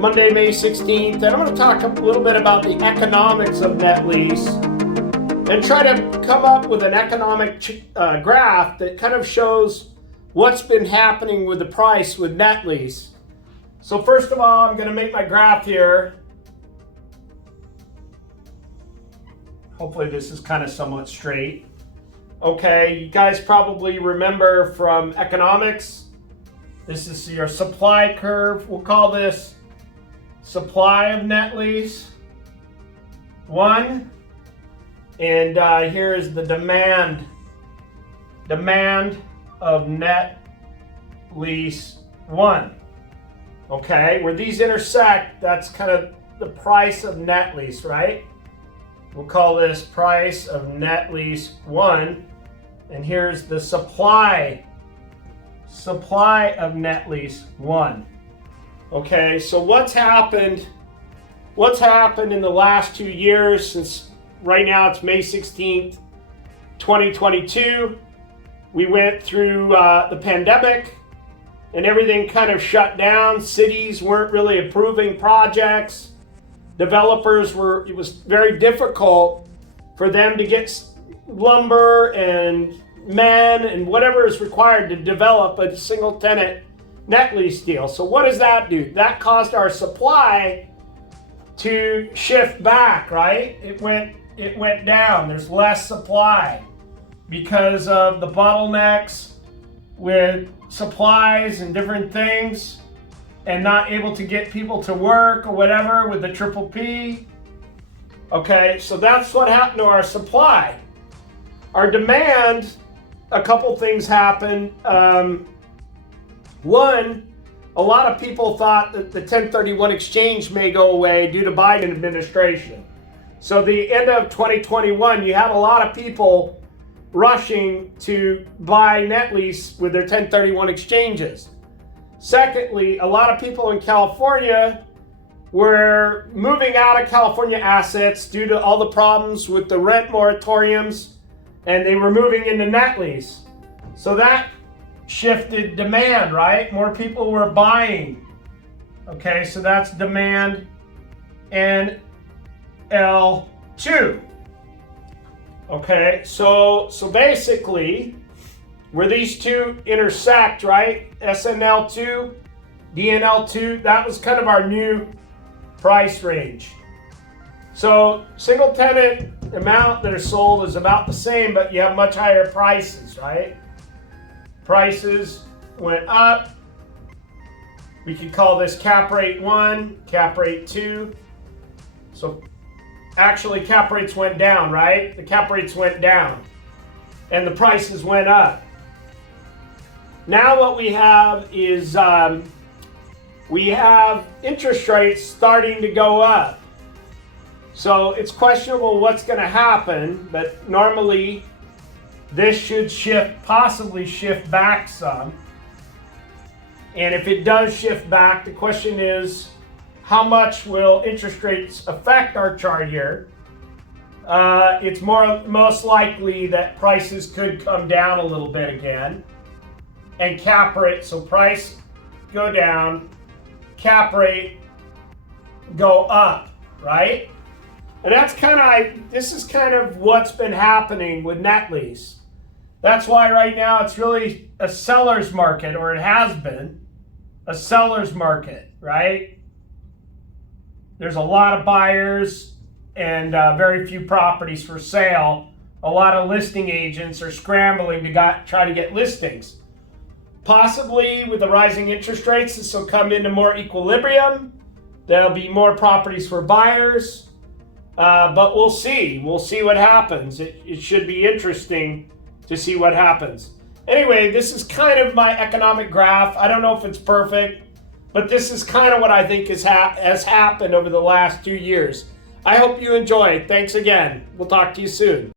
Monday, May 16th, and I'm going to talk a little bit about the economics of net lease and try to come up with an economic graph that kind of shows what's been happening with the price with net lease. So first of all, I'm going to make my graph here. Hopefully this is kind of somewhat straight. Okay, you guys probably remember from economics, this is your supply curve. We'll call this supply of net lease 1. And here is the demand of net lease 1. Okay, where these intersect, that's kind of the price of net lease, right? We'll call this price of net lease 1. And here's the supply of net lease 1. Okay, so what's happened in the last 2 years since right now it's May 16th, 2022. We went through the pandemic and everything kind of shut down. Cities weren't really approving projects. Developers it was very difficult for them to get lumber and men and whatever is required to develop a single tenant net lease deal. So what does that do? That caused our supply to shift back, right? It went down. There's less supply because of the bottlenecks with supplies and different things and not able to get people to work or whatever with the triple P. Okay, so that's what happened to our supply. Our demand, a couple things happened. One, a lot of people thought that the 1031 exchange may go away due to Biden administration. So the end of 2021, you had a lot of people rushing to buy net lease with their 1031 exchanges. Secondly, a lot of people in California were moving out of California assets due to all the problems with the rent moratoriums, and they were moving into net lease. So that shifted demand, right? More people were buying. Okay, so that's demand and L2. Okay, so basically, where these two intersect, right? SNL2, DNL2, that was kind of our new price range. So single tenant amount that are sold is about the same, but you have much higher prices, right? Prices went up. We could call this cap rate 1, cap rate 2. So actually cap rates went down, right? The cap rates went down and the prices went up. Now what we have is we have interest rates starting to go up. So it's questionable what's going to happen, but normally this should possibly shift back some. And if it does shift back, the question is, how much will interest rates affect our chart here? It's most likely that prices could come down a little bit again. And cap rate, so price go down, cap rate go up, right? And that's this is kind of what's been happening with net lease. That's why right now it's really a seller's market, or it has been a seller's market, right? There's a lot of buyers and very few properties for sale. A lot of listing agents are scrambling to try to get listings. Possibly with the rising interest rates, this will come into more equilibrium. There'll be more properties for buyers. But we'll see. We'll see what happens. It should be interesting to see what happens. Anyway, this is kind of my economic graph. I don't know if it's perfect, but this is kind of what I think has happened over the last 2 years. I hope you enjoy. Thanks again. We'll talk to you soon.